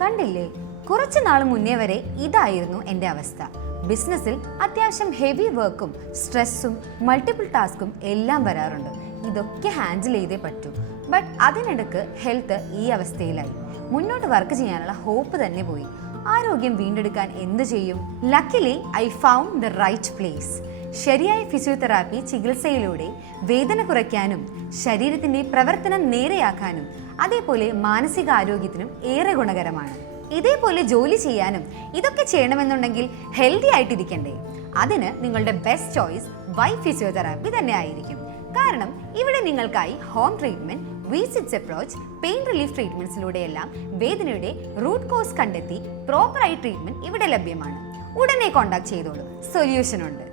കണ്ടില്ലേ, കുറച്ചു നാൾ മുന്നേ വരെ ഇതായിരുന്നു എൻ്റെ അവസ്ഥ. ബിസിനസ്സിൽ അത്യാവശ്യം ഹെവി വർക്കും സ്ട്രെസ്സും മൾട്ടിപ്പിൾ ടാസ്കും എല്ലാം വരാറുണ്ട്. ഇതൊക്കെ ഹാൻഡിൽ ചെയ്തേ പറ്റൂ. ബട്ട് അതിനിടക്ക് ഹെൽത്ത് ഈ അവസ്ഥയിലായി. മുന്നോട്ട് വർക്ക് ചെയ്യാനുള്ള ഹോപ്പ് തന്നെ പോയി. ആരോഗ്യം വീണ്ടെടുക്കാൻ എന്ത് ചെയ്യും? Luckily I found the right place. ശരിയായ ഫിസിയോതെറാപ്പി ചികിത്സയിലൂടെ വേദന കുറയ്ക്കാനും ശരീരത്തിൻ്റെ പ്രവർത്തനം നേരെയാക്കാനും അതേപോലെ മാനസികാരോഗ്യത്തിനും ഏറെ ഗുണകരമാണ്. ഇതേപോലെ ജോലി ചെയ്യാനും ഇതൊക്കെ ചെയ്യണമെന്നുണ്ടെങ്കിൽ ഹെൽത്തി ആയിട്ടിരിക്കണ്ടേ? അതിന് നിങ്ങളുടെ ബെസ്റ്റ് ചോയ്സ് വൈ ഫിസിയോതെറാപ്പി തന്നെ ആയിരിക്കും. കാരണം ഇവിടെ നിങ്ങൾക്കായി home treatment, visits approach, pain relief ട്രീറ്റ്മെന്റ്സിലൂടെയെല്ലാം വേദനയുടെ റൂട്ട് കോസ് കണ്ടെത്തി പ്രോപ്പറായി ട്രീറ്റ്മെന്റ് ഇവിടെ ലഭ്യമാണ്. ഉടനെ കോൺടാക്ട് ചെയ്തോളൂ, സൊല്യൂഷൻ ഉണ്ട്.